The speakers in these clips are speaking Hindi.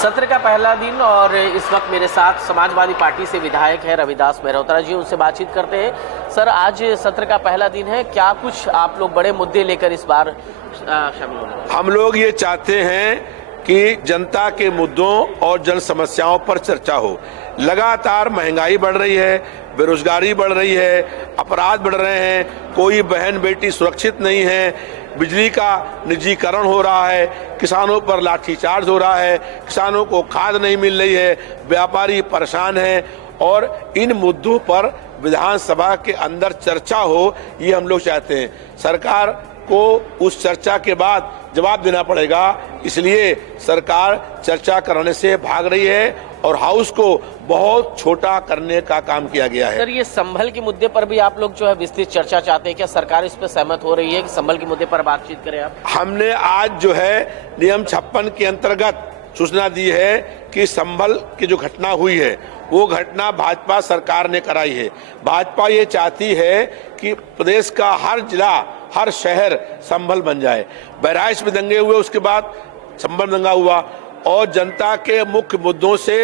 सत्र का पहला दिन और इस वक्त मेरे साथ समाजवादी पार्टी से विधायक है रविदास मेहरोत्रा जी, उनसे बातचीत करते हैं। सर, आज सत्र का पहला दिन है, क्या कुछ आप लोग बड़े मुद्दे लेकर इस बार शामिल हो रहे हैं? हम लोग ये चाहते हैं कि जनता के मुद्दों और जन समस्याओं पर चर्चा हो। लगातार महंगाई बढ़ रही है, बेरोजगारी बढ़ रही है, अपराध बढ़ रहे हैं, कोई बहन बेटी सुरक्षित नहीं है, बिजली का निजीकरण हो रहा है, किसानों पर लाठीचार्ज हो रहा है, किसानों को खाद नहीं मिल रही है, व्यापारी परेशान हैं और इन मुद्दों पर विधानसभा के अंदर चर्चा हो, ये हम लोग चाहते हैं। सरकार को उस चर्चा के बाद जवाब देना पड़ेगा, इसलिए सरकार चर्चा कराने से भाग रही है और हाउस को बहुत छोटा करने का काम किया गया है। सर, ये संभल के मुद्दे पर भी आप लोग जो है विस्तृत चर्चा चाहते हैं, क्या सरकार इस पर सहमत हो रही है कि संभल के मुद्दे पर बातचीत करें आप? हमने आज जो है नियम 56 के अंतर्गत सूचना दी है कि संभल की जो घटना हुई है वो घटना भाजपा सरकार ने कराई है। भाजपा ये चाहती है कि प्रदेश का हर जिला, हर शहर संभल बन जाए। बहराइच में दंगे हुए, उसके बाद संभल दंगा हुआ और जनता के मुख्य मुद्दों से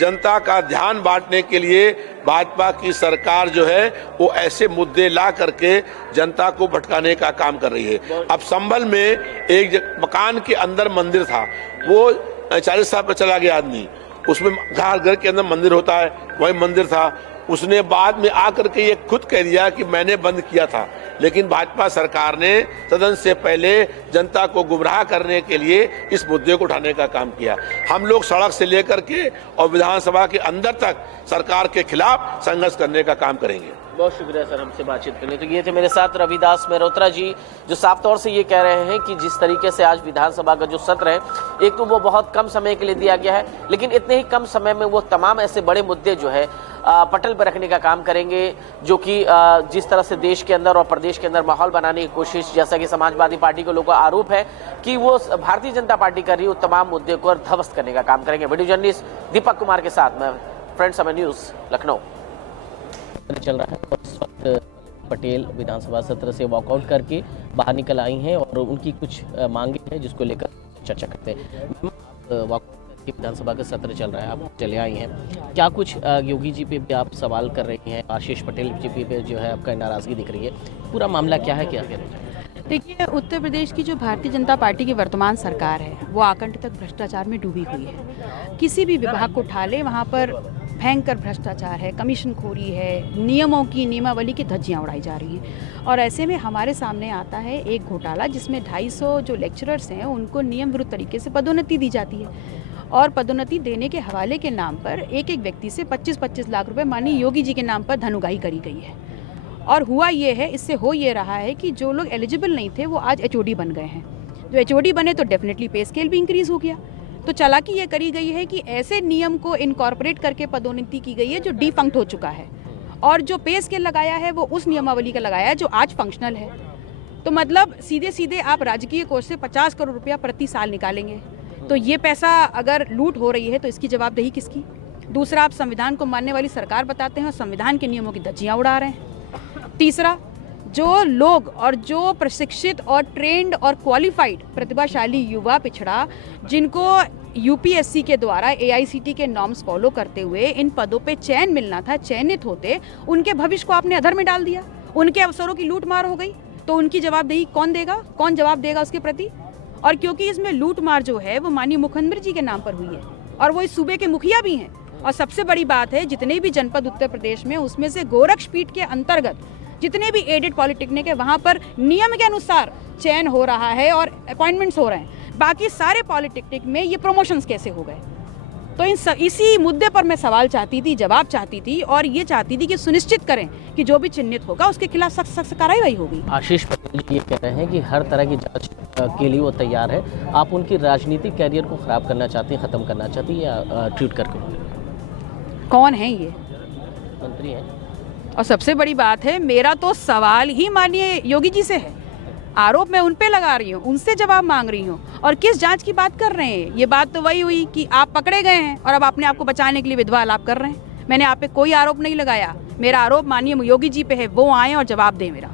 जनता का ध्यान बांटने के लिए भाजपा की सरकार जो है वो ऐसे मुद्दे ला करके जनता को भटकाने का काम कर रही है। अब संभल में एक मकान के अंदर मंदिर था, वो 40 साल पर चला गया आदमी, उसमें घर के अंदर मंदिर होता है, वही मंदिर था। उसने बाद में आकर के ये खुद कह दिया कि मैंने बंद किया था, लेकिन भाजपा सरकार ने सदन से पहले जनता को गुमराह करने के लिए इस मुद्दे को उठाने का काम किया। हम लोग सड़क से लेकर के और विधानसभा के अंदर तक सरकार के खिलाफ संघर्ष करने का काम करेंगे। बहुत शुक्रिया सर हमसे बातचीत करने। तो ये थे मेरे साथ रविदास मेहरोत्रा जी, जो साफ तौर से ये कह रहे हैं कि जिस तरीके से आज विधानसभा का जो सत्र है, एक तो वो बहुत कम समय के लिए दिया गया है, लेकिन इतने ही कम समय में वो तमाम ऐसे बड़े मुद्दे जो है पटल पर रखने का काम करेंगे, जो कि जिस तरह से देश के अंदर और प्रदेश के अंदर माहौल बनाने की कोशिश, जैसा कि समाजवादी पार्टी के लोगों का आरोप है कि वो भारतीय जनता पार्टी कर रही है, वो तमाम मुद्दे को ध्वस्त करने का काम करेंगे। वीडियो जर्नलिस्ट दीपक कुमार के साथ मैं, फ्रेंड्स समय न्यूज़, लखनऊ। चल रहा है और इस वक्त पटेल विधानसभा सत्र से वॉकआउट करके बाहर निकल आई हैं और उनकी कुछ मांगे हैं जिसको लेकर चर्चा करते हैं। वॉकआउट करके विधानसभा का सत्र चल रहा है, आप चले आई हैं, क्या कुछ योगी जी पे भी आप सवाल कर रही हैं, आशीष पटेल जी पे जो है आपका नाराजगी दिख रही है, पूरा मामला क्या है, क्या कह रहे हैं? देखिए, उत्तर प्रदेश की जो भारतीय जनता पार्टी की वर्तमान सरकार है वो आकंठ तक भ्रष्टाचार में डूबी हुई है। किसी भी विभाग को उठा ले, वहाँ पर भयंकर भ्रष्टाचार है, कमीशनखोरी है, नियमावली की धज्जियाँ उड़ाई जा रही हैं। और ऐसे में हमारे सामने आता है एक घोटाला जिसमें 250 जो लेक्चरर्स हैं उनको नियम विरुद्ध तरीके से पदोन्नति दी जाती है और पदोन्नति देने के हवाले के नाम पर एक एक व्यक्ति से 25-25 लाख रुपए माननीय योगी जी के नाम पर धन उगाही करी गई है। और हुआ ये है, इससे हो ये रहा है कि जो लोग एलिजिबल नहीं थे वो आज HOD बन गए हैं। जो HOD बने तो डेफिनेटली पे स्केल भी इंक्रीज हो गया। तो चालाकी ये करी गई है कि ऐसे नियम को इनकॉर्पोरेट करके पदोन्नति की गई है जो डिफंक्ट हो चुका है, और जो पे स्केल लगाया है वो उस नियमावली का लगाया है जो आज फंक्शनल है। तो मतलब सीधे सीधे आप राजकीय कोष से 50 करोड़ रुपया प्रति साल निकालेंगे, तो ये पैसा अगर लूट हो रही है तो इसकी जवाबदेही किसकी? दूसरा, आप संविधान को मानने वाली सरकार बताते हैं और संविधान के नियमों की धज्जियाँ उड़ा रहे हैं। तीसरा, जो लोग और जो प्रशिक्षित और ट्रेंड और क्वालिफाइड प्रतिभाशाली युवा पिछड़ा, जिनको UPSC के द्वारा AICT के नॉर्म्स फॉलो करते हुए इन पदों पे चयन मिलना था, चयनित होते, उनके भविष्य को आपने अधर में डाल दिया, उनके अवसरों की लूट मार हो गई। तो उनकी जवाबदेही कौन देगा, कौन जवाब देगा उसके प्रति? और क्योंकि इसमें लूट मार जो है वो माननीय मुख्यमंत्री जी के नाम पर हुई है और वो इस सूबे के मुखिया भी हैं। और सबसे बड़ी बात है, जितने भी जनपद उत्तर प्रदेश में, उसमें से गोरक्षपीठ के अंतर्गत जितने भी एडेड पॉलिटेक्निक है वहाँ पर नियम के अनुसार चयन हो रहा है और अपॉइंटमेंट्स हो रहे हैं। बाकी सारे पॉलिटेक्निक में ये प्रमोशंस कैसे हो गए? तो इसी मुद्दे पर मैं सवाल चाहती थी, जवाब चाहती थी, और ये चाहती थी कि सुनिश्चित करें कि जो भी चिन्हित होगा उसके खिलाफ सख्त कार्रवाई होगी। आशीष पटेल जी ये कह रहे हैं कि हर तरह की जांच के लिए वो तैयार है। आप उनकी राजनीतिक कैरियर को खराब करना चाहती हैं, खत्म करना चाहती हैं, या ट्वीट करके? कौन है ये? मंत्री हैं। और सबसे बड़ी बात है, मेरा तो सवाल ही माननीय योगी जी से है, आरोप मैं उन पे लगा रही हूँ, उनसे जवाब मांग रही हूँ। और किस जांच की बात कर रहे हैं? ये बात तो वही हुई कि आप पकड़े गए हैं और अब अपने आप को बचाने के लिए विधवा आलाप कर रहे हैं। मैंने आप पे कोई आरोप नहीं लगाया, मेरा आरोप माननीय योगी जी पे है, वो आए और जवाब दें मेरा।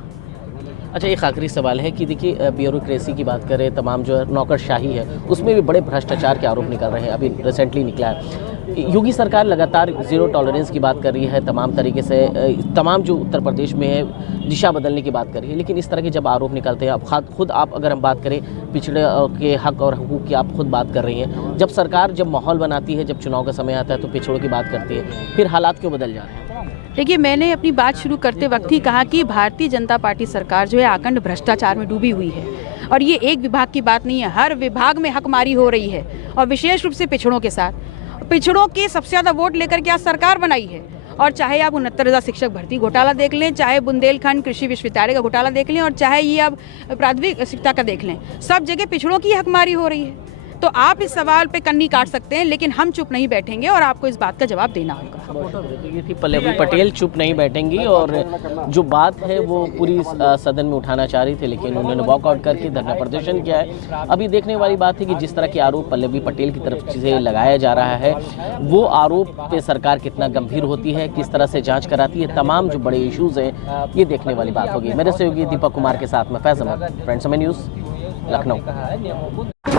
अच्छा, एक आखिरी सवाल है कि देखिए ब्यूरोक्रेसी की बात करें, तमाम जो है नौकरशाही है, उसमें भी बड़े भ्रष्टाचार के आरोप निकल रहे हैं। अभी रिसेंटली निकला है, योगी सरकार लगातार जीरो टॉलरेंस की बात कर रही है, तमाम तरीके से तमाम जो उत्तर प्रदेश में है दिशा बदलने की बात कर रही है, लेकिन इस तरह के जब आरोप निकलते हैं, अब खुद आप अगर हम बात करें पिछड़े के हक और हुकूक की, आप खुद बात कर रही हैं, जब सरकार जब माहौल बनाती है, जब चुनाव का समय आता है तो पिछड़ों की बात करती है, फिर हालात क्यों बदल जा रहे हैं? देखिए, मैंने अपनी बात शुरू करते वक्त ही कहा कि भारतीय जनता पार्टी सरकार जो है आकंठ भ्रष्टाचार में डूबी हुई है, और ये एक विभाग की बात नहीं है, हर विभाग में हकमारी हो रही है, और विशेष रूप से पिछड़ों के साथ। पिछड़ों के सबसे ज़्यादा वोट लेकर के आज सरकार बनाई है, और चाहे आप 69,000 शिक्षक भर्ती घोटाला देख लें, चाहे बुंदेलखंड कृषि विश्वविद्यालय का घोटाला देख लें, और चाहे ये अब प्राथमिक शिक्षा का देख लें, सब जगह पिछड़ों की हकमारी हो रही है। तो आप इस सवाल पे कन्नी काट सकते हैं, लेकिन हम चुप नहीं बैठेंगे और आपको इस बात का जवाब देना होगा। ये थी पल्लवी पटेल, चुप नहीं बैठेंगी, और जो बात है वो पूरी सदन में उठाना चाह रही थी, लेकिन उन्होंने वॉकआउट करके धरना प्रदर्शन किया है। अभी देखने वाली बात है कि जिस तरह के आरोप पल्लवी पटेल की तरफ से लगाया जा रहा है, वो आरोप पे सरकार कितना गंभीर होती है, किस तरह से जाँच कराती है, तमाम जो बड़े इशूज़ हैं, ये देखने वाली बात होगी। मेरे सहयोगी दीपक कुमार के साथ में फैज़ अहमद, फ्रेंड्स समय न्यूज़, लखनऊ।